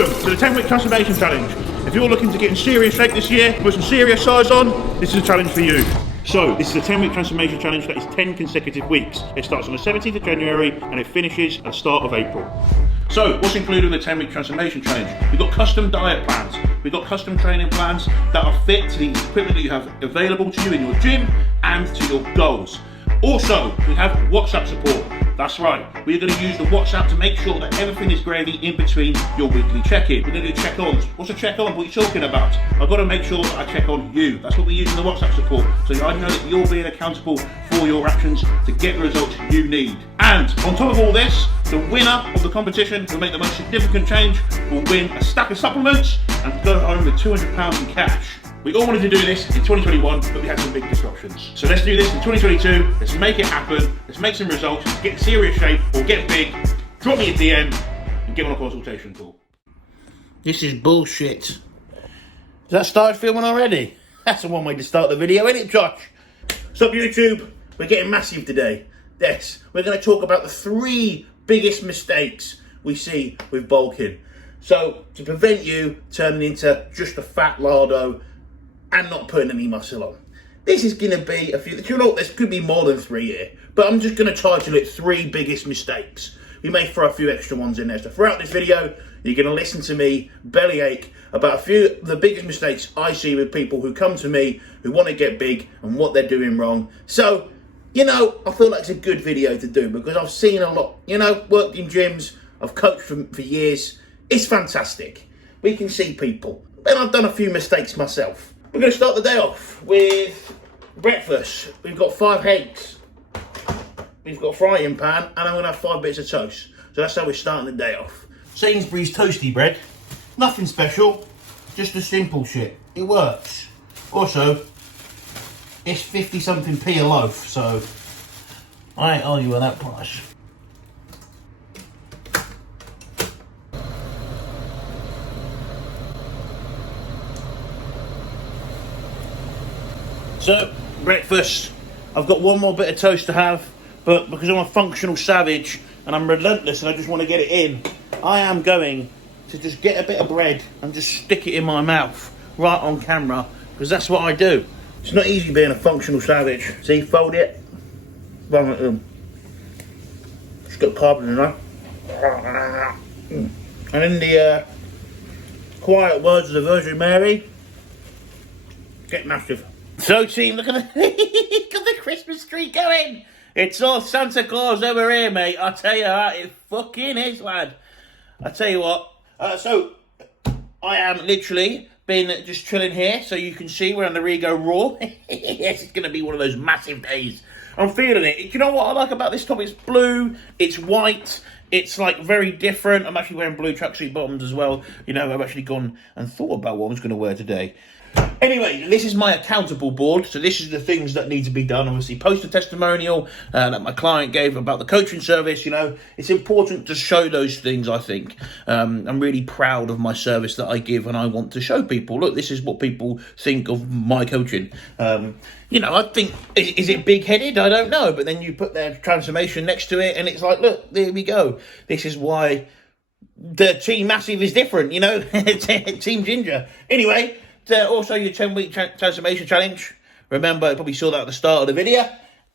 Welcome to the 10-week transformation challenge. If you're looking to get in serious shape this year, put some serious size on, this is a challenge for you. So, this is a 10-week transformation challenge that is 10 consecutive weeks. It starts on the 17th of January and it finishes at the start of April. So, what's included in the 10-week transformation challenge? We've got custom diet plans. We've got custom training plans that are fit to the equipment that you have available to you in your gym and to your goals. Also, we have WhatsApp support. That's right, we're going to use the WhatsApp to make sure that everything is gravy in between your weekly check-in. We're going to do check-ons. What's a check-on? What are you talking about? I've got to make sure that I check on you. That's what we're using the WhatsApp support. So I know that you're being accountable for your actions to get the results you need. And on top of all this, the winner of the competition who will make the most significant change will win a stack of supplements and go home with £200 in cash. We all wanted to do this in 2021, but we had some big disruptions. So let's do this in 2022, let's make it happen, let's make some results, let's get in serious shape or get big, drop me a DM and get on a consultation call. This is bullshit. Has that started filming already? That's the one way to start the video, isn't it, Josh? What's up, YouTube? We're getting massive today. Yes, we're going to talk about the 3 biggest mistakes we see with bulking. So, to prevent you turning into just a fat lardo and not putting any muscle on. This is going to be a few, you know, this could be more than 3 here, but I'm just going to title it 3 biggest mistakes. We may throw a few extra ones in there. So throughout this video, you're going to listen to me bellyache about a few of the biggest mistakes I see with people who come to me, who want to get big and what they're doing wrong. So, you know, I feel like it's a good video to do because I've seen a lot, you know, worked in gyms, I've coached for years. It's fantastic. We can see people. And I've done a few mistakes myself. We're going to start the day off with breakfast. We've got 5 eggs. We've got a frying pan, and I'm going to have 5 bits of toast. So that's how we're starting the day off. Sainsbury's toasty bread. Nothing special, just the simple shit. It works. Also, it's 50-something p a loaf, so I ain't arguing with that price. So, breakfast, I've got 1 more bit of toast to have, but because I'm a functional savage and I'm relentless and I just want to get it in, I am going to just get a bit of bread and just stick it in my mouth right on camera, because that's what I do. It's not easy being a functional savage. See, fold it, run it in. Just got carbon in there. And in the quiet words of the Virgin Mary, get massive. So team, look at the Christmas tree going. It's all Santa Claus over here, mate. I tell you that, it fucking is, lad. I tell you what. So I am literally been just chilling here, so you can see we're on the Rigo Raw. Yes, it's going to be one of those massive days. I'm feeling it. Do you know what I like about this top? It's blue, it's white, it's like very different. I'm actually wearing blue tracksuit bottoms as well. You know, I've actually gone and thought about what I was going to wear today. Anyway, this is my accountable board, so this is the things that need to be done. Obviously, post a testimonial that my client gave about the coaching service. You know, it's important to show those things, I think. I'm really proud of my service that I give, and I want to show people, look, this is what people think of my coaching. You know, I think, is it big-headed? I don't know, but then you put their transformation next to it, and it's like, look, there we go. This is why the Team Massive is different, you know, Team Ginger. Anyway, also your 10-week transformation challenge. Remember, I probably saw that at the start of the video.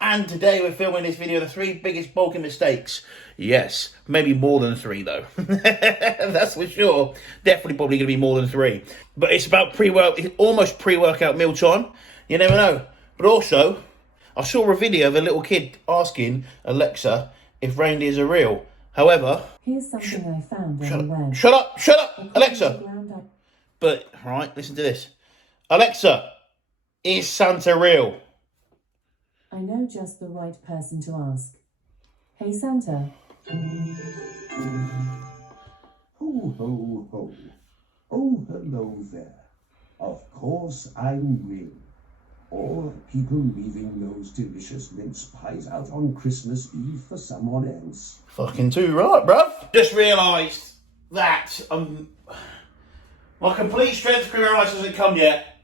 And today we're filming this video, the 3 biggest bulking mistakes. Yes, maybe more than 3 though. That's for sure. Definitely probably going to be more than 3. But it's about almost pre-workout meal time. You never know. But also, I saw a video of a little kid asking Alexa if reindeers are real. However, here's something I found on the web. Shut up, Alexa. But, right, listen to this. Alexa, is Santa real? I know just the right person to ask. Hey, Santa. Ho, ho, ho. Oh, hello there. Of course I'm real. Or people leaving those delicious mince pies out on Christmas Eve for someone else. Fucking too right, bruv. Just realised that my complete strength cream of rice hasn't come yet,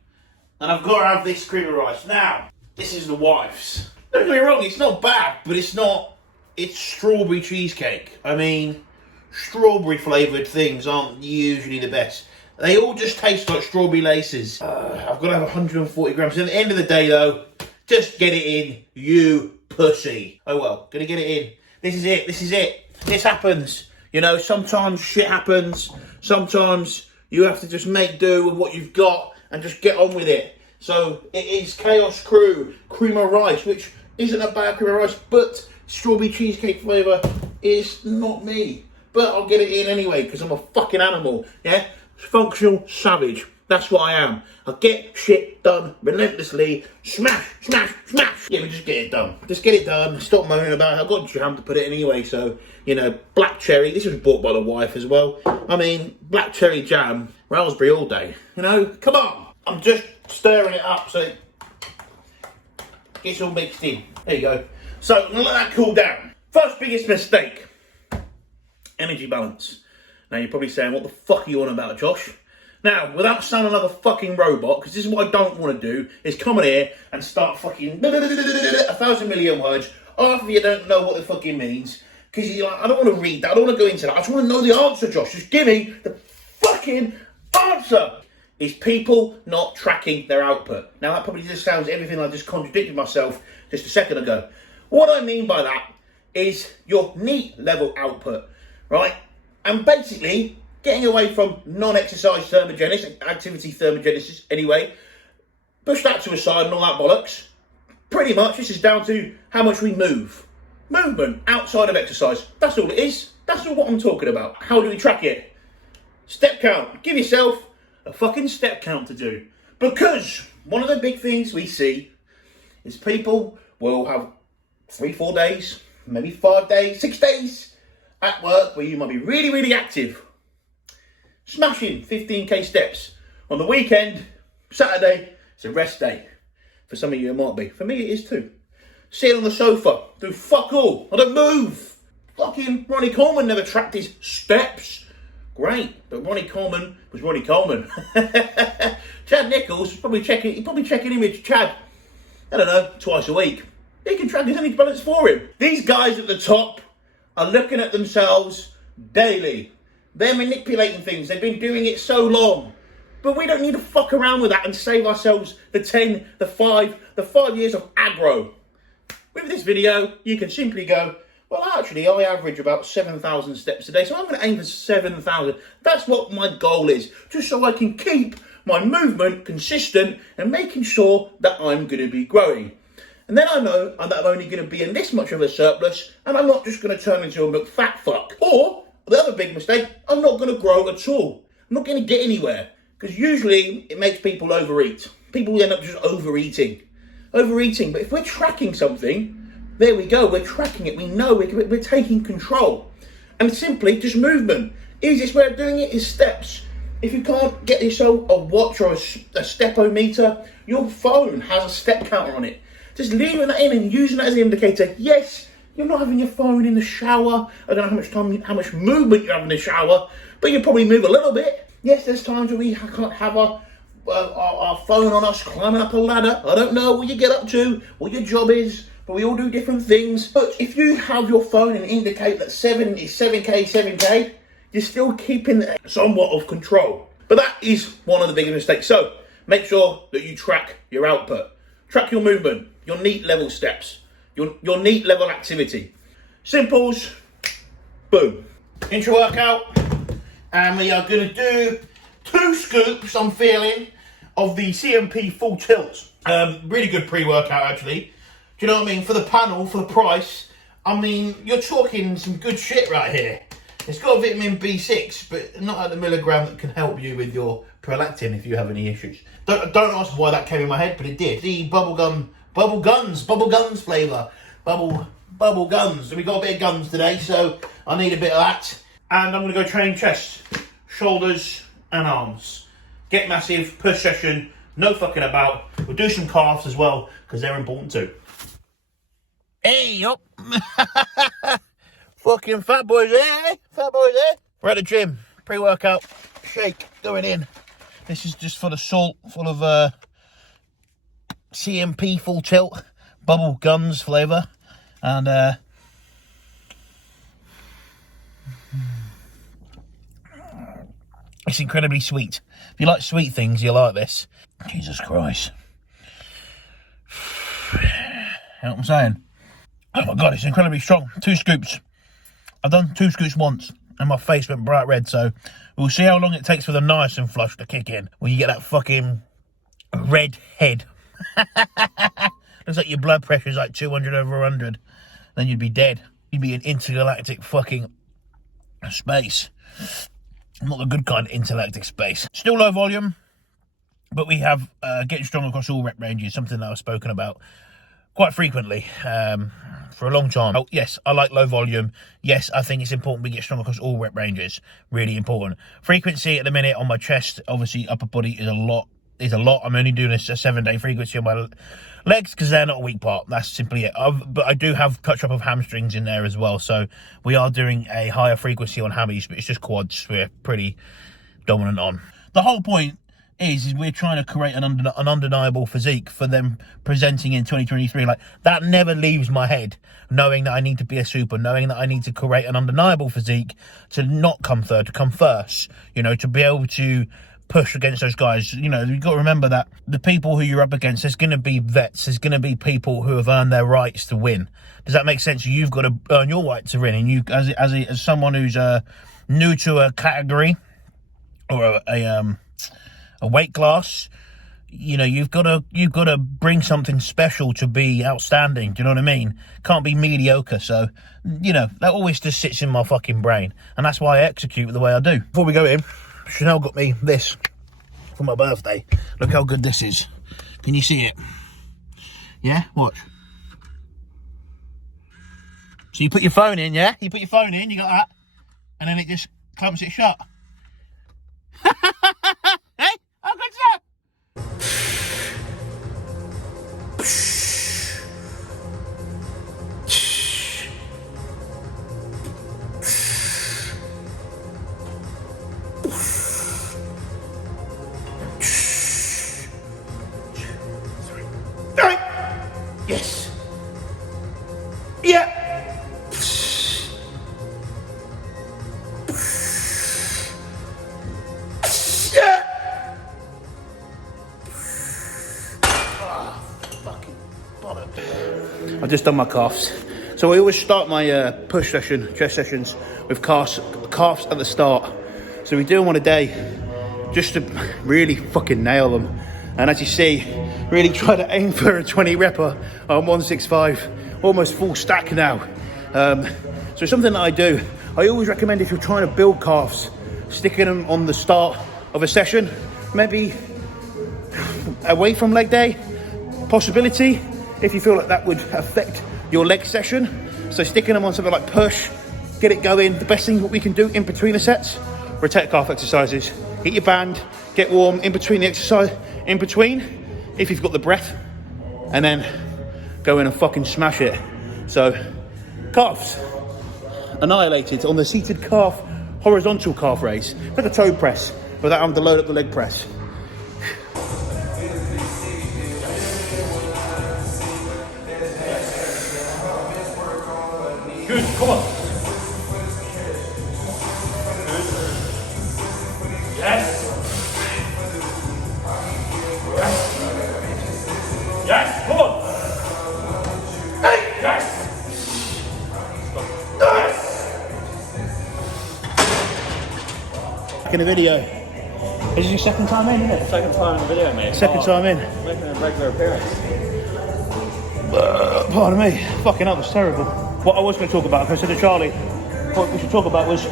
and I've got to have this cream of rice. Now, this is the wife's. Don't get me wrong, it's not bad, but it's strawberry cheesecake. I mean, strawberry flavoured things aren't usually the best. They all just taste like strawberry laces. I've got to have 140 grams. At the end of the day, though, just get it in, you pussy. Oh well, gonna get it in. This is it. This is it. This happens. You know, sometimes shit happens. Sometimes you have to just make do with what you've got and just get on with it. So it is Chaos Crew cream of rice, which isn't a bad cream of rice, but strawberry cheesecake flavour is not me. But I'll get it in anyway because I'm a fucking animal. Yeah. Functional savage. That's what I am. I get shit done relentlessly. Smash, smash, smash. Yeah, we just get it done. Just get it done. Stop moaning about it. I've got jam to put it in anyway. So, you know, black cherry. This was bought by the wife as well. I mean, black cherry jam, raspberry all day. You know, come on. I'm just stirring it up so it gets all mixed in. There you go. So, I'm going to let that cool down. First biggest mistake. Energy balance. Now, you're probably saying, what the fuck are you on about, Josh? Now, without sounding like a fucking robot, because this is what I don't want to do, is come in here and start fucking 1,000 million words. Half of you don't know what the fucking means, because you're like, I don't want to read that, I don't want to go into that. I just want to know the answer, Josh. Just give me the fucking answer. Is people not tracking their output? Now, that probably just sounds everything I just contradicted myself just a second ago. What I mean by that is your NEAT level output, right? And basically, getting away from non-exercise thermogenesis, activity thermogenesis anyway, push that to a side and all that bollocks. Pretty much, this is down to how much we move. Movement outside of exercise. That's all it is. That's all what I'm talking about. How do we track it? Step count. Give yourself a fucking step count to do. Because one of the big things we see is people will have 3-4 days, maybe 5 days, 6 days at work where you might be really, really active. Smashing 15k steps. On the weekend, Saturday, it's a rest day. For some of you it might be. For me it is too. Sit on the sofa, do fuck all. I don't move. Fucking Ronnie Coleman never tracked his steps. Great, but Ronnie Coleman was Ronnie Coleman. Chad Nichols, he'd probably check an image Chad, I don't know, twice a week. He can track his energy balance for him. These guys at the top are looking at themselves daily. They're manipulating things. They've been doing it so long. But we don't need to fuck around with that and save ourselves the 10, the 5 years of aggro. With this video, you can simply go, well, actually, I average about 7,000 steps a day, so I'm going to aim for 7,000. That's what my goal is, just so I can keep my movement consistent and making sure that I'm going to be growing. And then I know that I'm only going to be in this much of a surplus, and I'm not just going to turn into a fat fuck. Or, the other big mistake, I'm not going to grow at all. I'm not going to get anywhere. Because usually, it makes people overeat. People end up just overeating. Overeating. But if we're tracking something, there we go. We're tracking it. We know we're taking control. And simply, just movement. Easiest way of doing it is steps. If you can't get yourself a watch or a stepometer, your phone has a step counter on it. Just leaving that in and using that as an indicator. Yes, you're not having your phone in the shower. I don't know how much movement you have in the shower, but you probably move a little bit. Yes, there's times where we can't have our phone on us climbing up a ladder. I don't know what you get up to, what your job is, but we all do different things. But if you have your phone and indicate that 7 is 7k, you're still keeping somewhat of control. But that is one of the biggest mistakes. So make sure that you track your output. Track your movement, your NEAT level steps, your NEAT level activity. Simples, boom. Intro workout, and we are going to do 2 scoops, I'm feeling, of the CMP full tilt. Really good pre-workout, actually. Do you know what I mean? For the panel, for the price, I mean, you're talking some good shit right here. It's got vitamin B6, but not at the milligram that can help you with your prolactin if you have any issues. Don't ask why that came in my head, but it did. The bubble guns flavour. Bubble guns. We got a bit of guns today, so I need a bit of that. And I'm going to go train chest, shoulders and arms. Get massive, push session, no fucking about. We'll do some calves as well, because they're important too. Hey, up. Fucking fat boys there. We're at the gym, pre-workout, shake going in. This is just full of salt, full of CMP full tilt, bubble guns flavour, and It's incredibly sweet. If you like sweet things, you'll like this. Jesus Christ. You know what I'm saying? Oh my God, it's incredibly strong. 2 scoops. I've done 2 scoops once and my face went bright red, so we'll see how long it takes for the niacin flush to kick in when you get that fucking red head. Looks like your blood pressure's like 200 over 100. Then you'd be dead. You'd be in intergalactic fucking space. Not the good kind of intergalactic space. Still low volume, but we have getting strong across all rep ranges, something that I've spoken about quite frequently for a long time. Oh, yes, I like low volume. Yes, I think it's important we get strong across all rep ranges. Really important. Frequency at the minute on my chest, obviously upper body is a lot. I'm only doing a 7-day frequency on my legs because they're not a weak part. That's simply it. But I do have touch up of hamstrings in there as well. So we are doing a higher frequency on hammies, but it's just quads we're pretty dominant on. The whole point is we're trying to create an undeniable physique for them presenting in 2023. Like, that never leaves my head, knowing that I need to be a super, knowing that I need to create an undeniable physique to not come third, to come first, you know, to be able to push against those guys. You know, you've got to remember that the people who you're up against, there's going to be vets, there's going to be people who have earned their rights to win. Does that make sense? You've got to earn your right to win, and you, as someone who's new to a category or a weight class, you know, you've got to bring something special to be outstanding. Do you know what I mean? Can't be mediocre. So, you know, that always just sits in my fucking brain, and that's why I execute the way I do. Before we go in, Chanel got me this for my birthday. Look how good this is. Can you see it? Yeah, watch. So you put your phone in, yeah? You put your phone in, you got that, and then it just clamps it shut. Hey, how good's that? Yes. Yeah. Yeah. Oh, fucking bollocks. I've just done my calves. So I always start my push session, chest sessions, with calves at the start. So we do them on a day, just to really fucking nail them. And as you see, really try to aim for a 20 repper on 165, almost full stack now. So it's something that I do. I always recommend, if you're trying to build calves, sticking them on the start of a session, maybe away from leg day, possibility, if you feel like that would affect your leg session. So sticking them on something like push, get it going. The best thing what we can do in between the sets, rotate calf exercises, hit your band, get warm in between the exercise, in between, if you've got the breath, and then go in and fucking smash it. So calves annihilated on the seated calf, horizontal calf raise, like a toe press, without having to load up the leg press. Good, come on. Good. Yes. Yes, come on! Hey! Yes! Yes! Back in the video. This is your second time in, isn't it? Second time in the video, mate. Second time in. Making a regular appearance. Pardon me. Fucking hell, that's terrible. What I was going to talk about, because I said to Charlie, what we should talk about was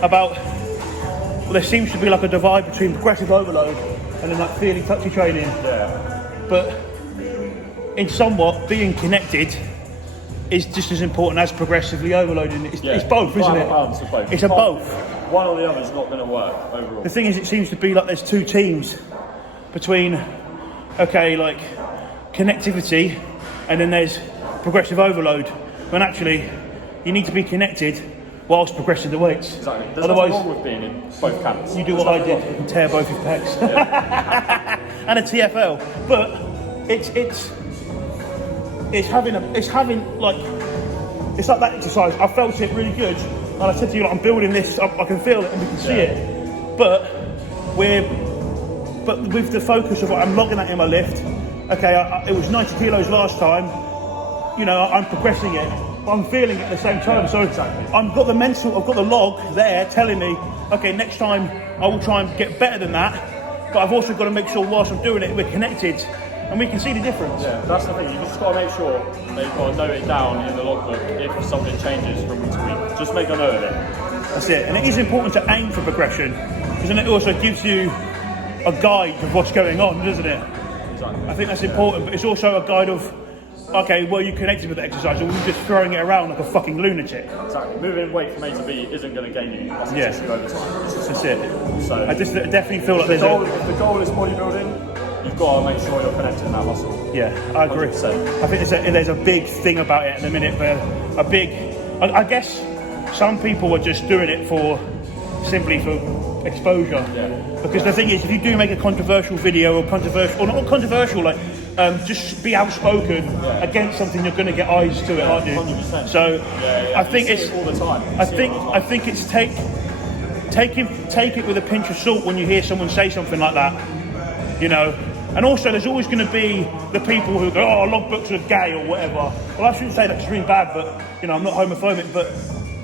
about, well, there seems to be like a divide between progressive overload and then like fairly touchy training. Yeah. But in somewhat, being connected is just as important as progressively overloading. It's both, isn't it? Both. It's a both. One or the other is not going to work overall. The thing is, it seems to be like there's two teams between, okay, like connectivity, and then there's progressive overload. When actually, you need to be connected whilst progressing the weights. Exactly. There's Otherwise, nothing wrong with being in both camps. you do what I did and tear both your pecs. Yeah. And a TFL, but it's like that exercise. I felt it really good, and I said to you, like, I'm building this. I can feel it, and we can see it. But but with the focus of what I'm logging at in my lift. Okay, it was 90 kilos last time. You know, I'm progressing it, but I'm feeling it at the same time. So I've got the log there telling me, okay, next time I will try and get better than that. But I've also got to make sure whilst I'm doing it, we're connected and we can see the difference. Yeah, that's the thing. You just got to make sure that you've got to note it down in the logbook if something changes from week to week. Just make a note of it. That's it. And it is important to aim for progression, because then it also gives you a guide of what's going on, doesn't it? Exactly. I think that's important, but it's also a guide of, okay, were you connected with the exercise, or were you just throwing it around like a fucking lunatic? Exactly. Moving weight from A to B isn't going to gain you muscle tissue over time. That's it. So I just definitely feel like if the goal is bodybuilding, you've got to make sure you're connecting that muscle. Yeah, I agree. 100%. I think there's a big thing about it at the minute, but I guess some people are just doing it simply for exposure. Yeah. Because the thing is, if you do make a controversial video or not controversial, like just be outspoken against something, you're going to get eyes to it, aren't you? 100%. So I think it's all the time. I think it's take it with a pinch of salt when you hear someone say something like that, you know. And also, there's always going to be the people who go, "Oh, logbooks are gay" or whatever. Well, I shouldn't say that 'cause it's really bad, but you know, I'm not homophobic, but.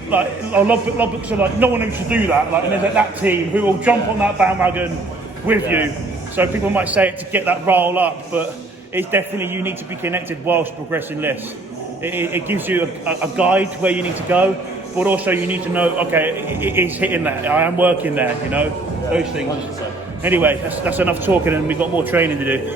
Like logbooks are like, no one should do that. Like, and there's that team who will jump on that bandwagon with you. So people might say it to get that roll up, but it's definitely you need to be connected whilst progressing less. It gives you a guide where you need to go, but also you need to know, okay, it is hitting that. I am working there, you know, those things. 100%. Anyway, that's enough talking, and we've got more training to do.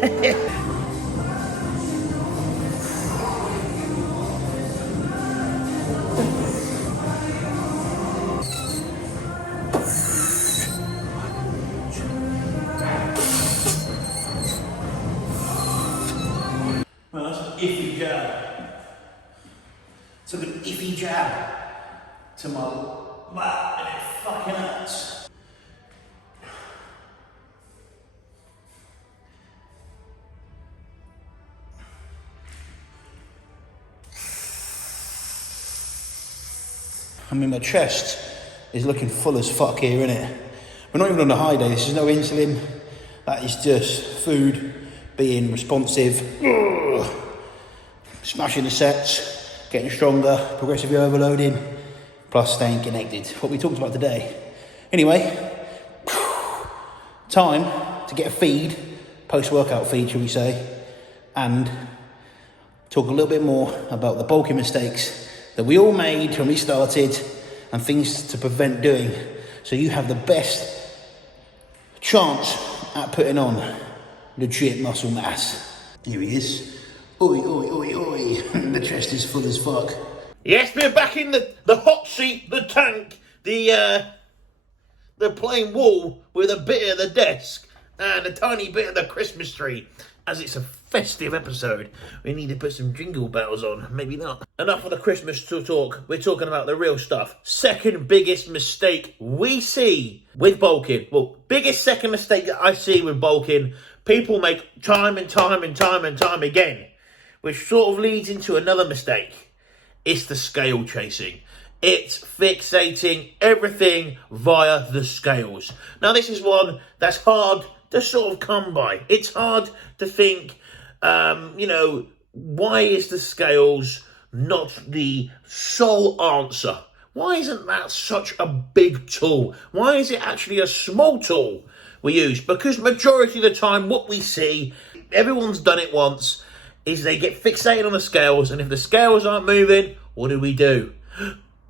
Well, that's an iffy jab. Took an iffy jab to my back and it fucking hurts. I mean, my chest is looking full as fuck here, isn't it? We're not even on a high day. This is no insulin. That is just food being responsive. Ugh. Smashing the sets, getting stronger, progressively overloading, plus staying connected. What we talked about today. Anyway, time to get a feed, post-workout feed, shall we say, and talk a little bit more about the bulking mistakes that we all made when we started and things to prevent doing, so you have the best chance at putting on legit muscle mass. Here he is. Oi, oi, oi, oi. The chest is full as fuck. Yes, we're back in the hot seat, the tank, the plain wall with a bit of the desk and a tiny bit of the Christmas tree. As it's a festive episode, we need to put some jingle bells on. Maybe not. Enough of the Christmas talk. We're talking about the real stuff. Second biggest mistake we see with bulking. Well, second mistake that I see with bulking, people make time and time again, which sort of leads into another mistake. It's the scale chasing. It's fixating everything via the scales. Now, this is one that's hard to sort of come by. It's hard to think, why is the scales not the sole answer? Why isn't that such a big tool? Why is it actually a small tool we use? Because majority of the time what we see, everyone's done it once, is they get fixated on the scales, and if the scales aren't moving, what do?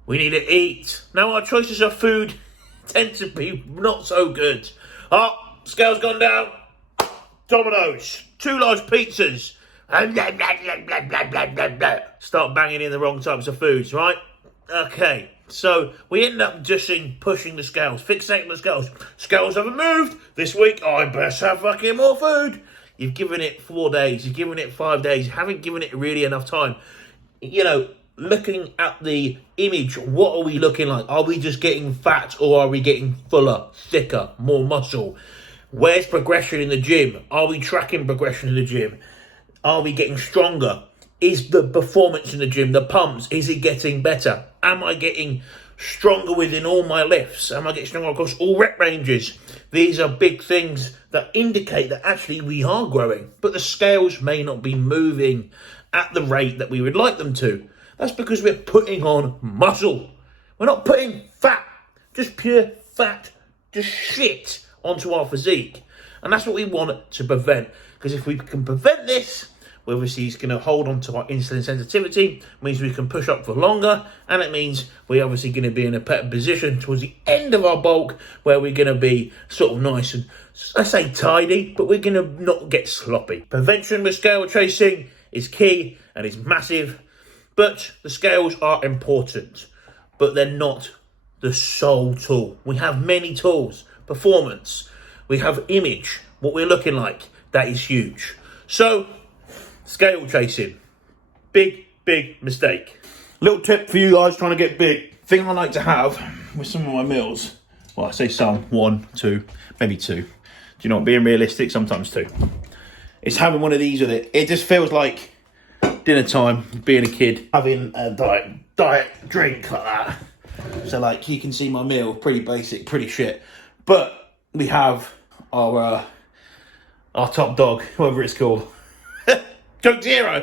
We need to eat. Now our choices of food tend to be not so good. Oh, scale's gone down. Domino's, 2 large pizzas, and start banging in the wrong types of foods, right? Okay, so we end up just pushing the scales, fixating the scales. Scales haven't moved this week. I best have fucking more food. You've given it 4 days. You've given it 5 days. You haven't given it really enough time. Looking at the image, what are we looking like? Are we just getting fat, or are we getting fuller, thicker, more muscle? Where's progression in the gym? Are we tracking progression in the gym? Are we getting stronger? Is the performance in the gym, the pumps, is it getting better? Am I getting stronger within all my lifts? Am I getting stronger across all rep ranges? These are big things that indicate that actually we are growing, but the scales may not be moving at the rate that we would like them to. That's because we're putting on muscle. We're not putting fat, just pure fat, just shit onto our physique. And that's what we want to prevent. Because if we can prevent this, well, obviously it's going to hold on to our insulin sensitivity, means we can push up for longer, and it means we're obviously going to be in a better position towards the end of our bulk, where we're going to be sort of nice and, I say tidy, but we're going to not get sloppy. Prevention with scale chasing is key and is massive, but the scales are important, but they're not the sole tool. We have many tools. Performance, we have image, what we're looking like, that is huge. So, scale chasing, big mistake. Little tip for you guys trying to get big. Thing I like to have with some of my meals, well, I say some, 1, 2, maybe 2. Do you know what, being realistic, sometimes 2. It's having one of these with it. It just feels like dinner time, being a kid, having a diet drink like that. So like, you can see my meal, pretty basic, pretty shit. But we have our top dog, whatever it's called. Coke Zero.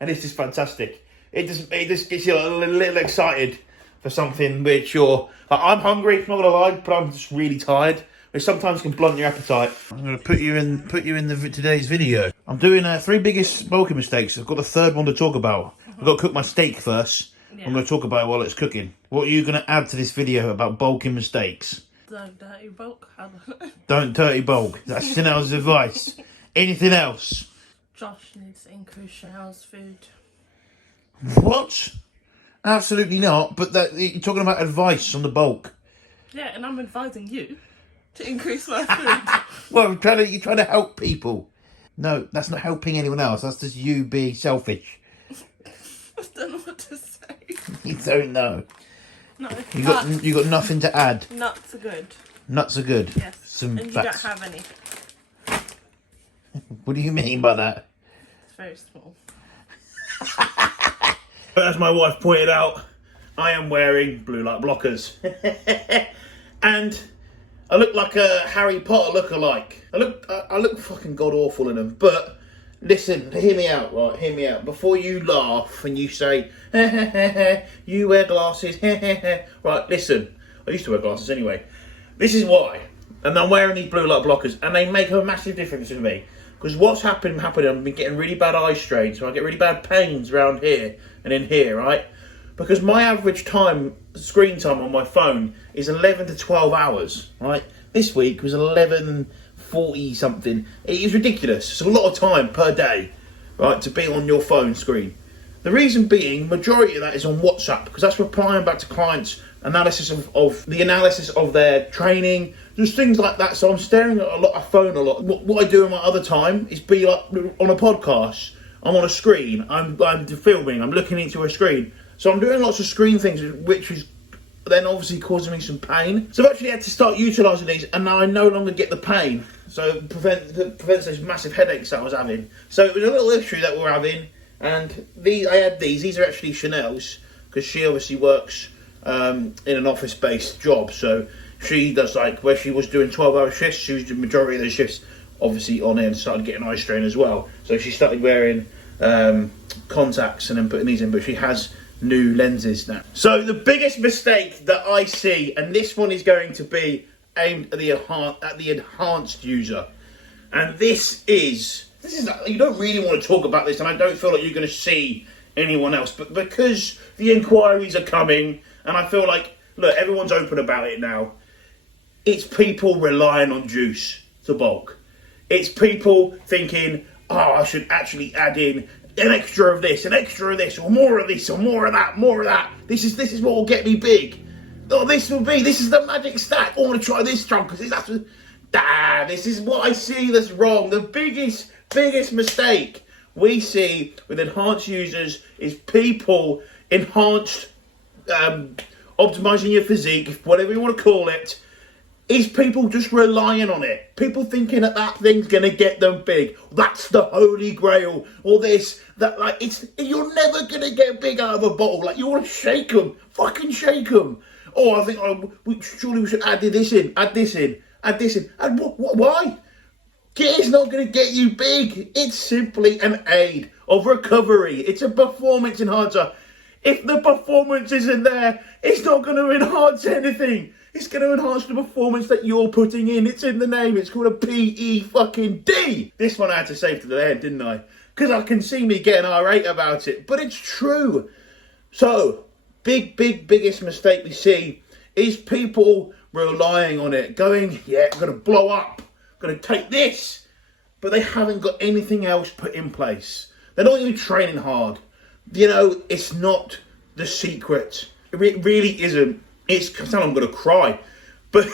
And it's just fantastic. It just gets you a little excited for something which you're... I'm hungry, not gonna lie, but I'm just really tired. Which sometimes can blunt your appetite. I'm gonna put you in today's video. I'm doing 3 biggest bulking mistakes. I've got the 3rd one to talk about. I've got to cook my steak first. Yeah. I'm gonna talk about it while it's cooking. What are you gonna add to this video about bulking mistakes? Don't dirty bulk. Don't dirty bulk. That's Chanel's advice. Anything else? Josh needs to increase Chanel's food. What? Absolutely not. But you're talking about advice on the bulk. Yeah, and I'm advising you to increase my food. Well, you're trying to help people. No, that's not helping anyone else. That's just you being selfish. I don't know what to say. You don't know. No. You got nothing to add. Nuts are good. Nuts are good. Yes. Some and fats. You don't have any. What do you mean by that? It's very small. As my wife pointed out, I am wearing blue light blockers. And I look like a Harry Potter lookalike. I look fucking god awful in them. But listen, hear me out, right? Hear me out. Before you laugh and you say, you wear glasses, right? Listen, I used to wear glasses anyway. This is why. And I'm wearing these blue light blockers, and they make a massive difference to me. Because what's happening, I've been getting really bad eye strain, so I get really bad pains around here and in here, right? Because my average screen time on my phone is 11 to 12 hours, right? This week was 11:40 something. It is ridiculous. It's a lot of time per day, right, to be on your phone screen. The reason being, majority of that is on WhatsApp, because that's replying back to clients, analysis of the analysis of their training, just things like that. So I'm staring at a phone a lot. What I do in my other time is be like on a podcast. I'm on a screen. I'm filming. I'm looking into a screen. So I'm doing lots of screen things, which is then obviously causing me some pain. So I've actually had to start utilising these, and now I no longer get the pain. So it prevents those massive headaches that I was having. So it was a little issue that we're having. And I had these. These are actually Chanel's, because she obviously works in an office-based job. So she does, like, where she was doing 12-hour shifts, she was doing the majority of those shifts obviously on it, and started getting eye strain as well. So she started wearing contacts and then putting these in, but she has new lenses now. So the biggest mistake that I see, and this one is going to be aimed at the enhanced user, and this is you don't really want to talk about this, and I don't feel like you're going to see anyone else, but because the inquiries are coming, and I feel like, look, everyone's open about it now, it's people relying on juice to bulk. It's people thinking, oh, I should actually add in an extra of this, or more of this, or more of that. This is what will get me big. Oh, this is the magic stack. I want to try this strong, because this is what I see that's wrong. The biggest mistake we see with enhanced users is people optimizing your physique, whatever you want to call it, is people just relying on it. People thinking that thing's going to get them big. That's the holy grail. Or this, that, like, you're never going to get big out of a bottle. Like, you want to shake them. Fucking shake them. Oh, I think surely we should add this in. and this, and why? It's not going to get you big. It's simply an aid of recovery. It's a performance enhancer. If the performance isn't there, it's not going to enhance anything. It's going to enhance the performance that you're putting in. It's in the name. It's called a PED. This one I had to save to the end, didn't I? Because I can see me getting irate about it. But it's true. So, biggest mistake we see is people relying on it. Going, yeah, I'm going to blow up. I'm going to take this. But they haven't got anything else put in place. They're not even training hard. You know, it's not the secret. It really isn't. I'm going to cry. But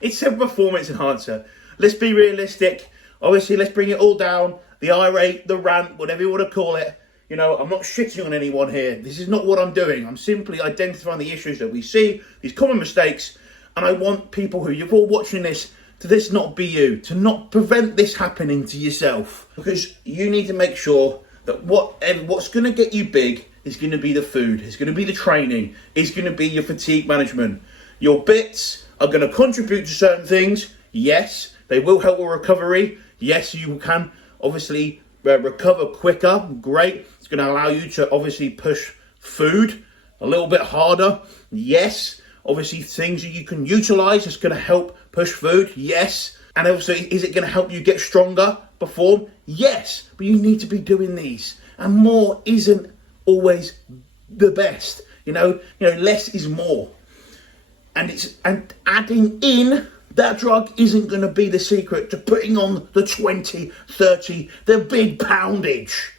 it's a performance enhancer. Let's be realistic. Obviously, let's bring it all down. The irate, the rant, whatever you want to call it. You know, I'm not shitting on anyone here. This is not what I'm doing. I'm simply identifying the issues that we see, these common mistakes. And I want people who you're all watching this, to this not be you. To not prevent this happening to yourself. Because you need to make sure that what's going to get you big is going to be the food. It's going to be the training. It's going to be your fatigue management. Your bits are going to contribute to certain things. Yes, they will help with recovery. Yes, you can obviously recover quicker. Great. It's going to allow you to obviously push food a little bit harder. Yes. Obviously, things that you can utilize is going to help push food. Yes. And also, is it going to help you get stronger, perform? Yes. But you need to be doing these. And more isn't always the best. You know, less is more. And adding in that drug isn't going to be the secret to putting on the 20, 30, the big poundage.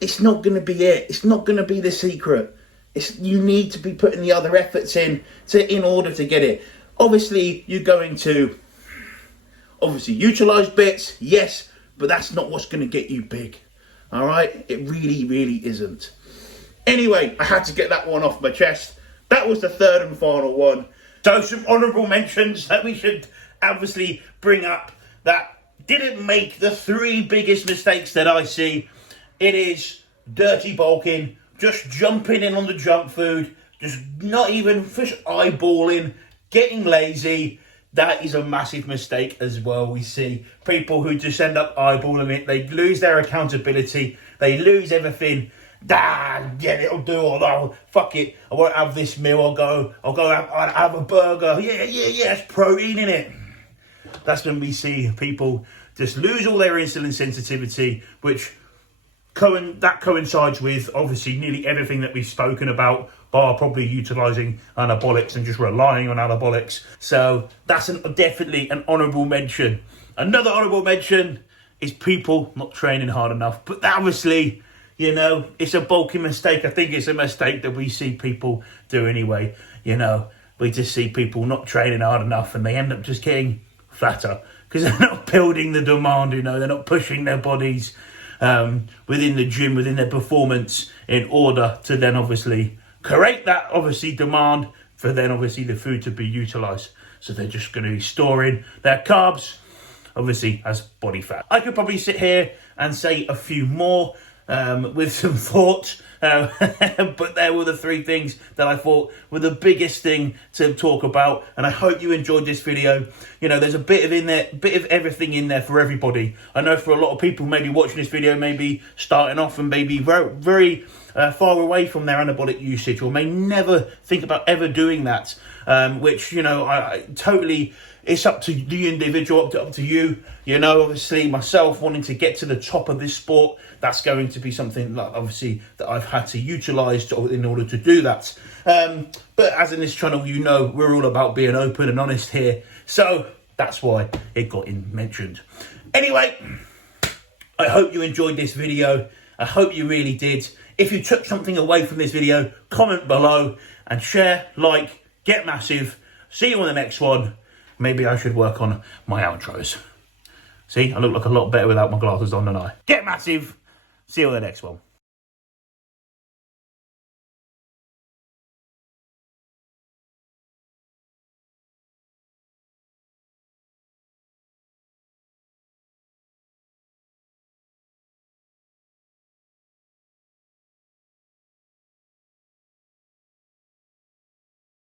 It's not going to be it. It's not going to be the secret. You need to be putting the other efforts in order to get it. Obviously, you're going to utilize bits, yes, but that's not what's going to get you big. All right? It really, really isn't. Anyway, I had to get that one off my chest. That was the third and final one. So some honourable mentions that we should obviously bring up that didn't make the 3 biggest mistakes that I see. It is dirty bulking, just jumping in on the junk food, just not even just eyeballing, getting lazy. That is a massive mistake as well. We see people who just end up eyeballing it. They lose their accountability. They lose everything. It'll do all that. Fuck it. I won't have this meal. I'll have a burger. Yeah, it's protein in it. That's when we see people just lose all their insulin sensitivity, which coincides with obviously nearly everything that we've spoken about, bar probably utilising anabolics and just relying on anabolics. So that's definitely an honourable mention. Another honourable mention is people not training hard enough. But obviously, you know, it's a bulky mistake. I think it's a mistake that we see people do anyway. You know, we just see people not training hard enough and they end up just getting fatter because they're not building the demand, you know, they're not pushing their bodies within the gym, within their performance in order to then obviously create that obviously demand for then obviously the food to be utilised. So they're just going to be storing their carbs obviously as body fat. I could probably sit here and say a few more with some thoughts, but there were the 3 things that I thought were the biggest thing to talk about, and I hope you enjoyed this video. You know, there's a bit of everything in there for everybody. I know for a lot of people maybe watching this video, maybe starting off and maybe very, very far away from their anabolic usage, or may never think about ever doing that, which, you know, I totally, it's up to the individual, up to you. You know, obviously myself wanting to get to the top of this sport, that's going to be something that obviously that I've had to utilise in order to do that. But as in this channel, you know, we're all about being open and honest here. So that's why it got mentioned. Anyway, I hope you enjoyed this video. I hope you really did. If you took something away from this video, comment below and share, like, get massive. See you on the next one. Maybe I should work on my outros. See, I look like a lot better without my glasses on, don't I? Get massive. See you on the next one.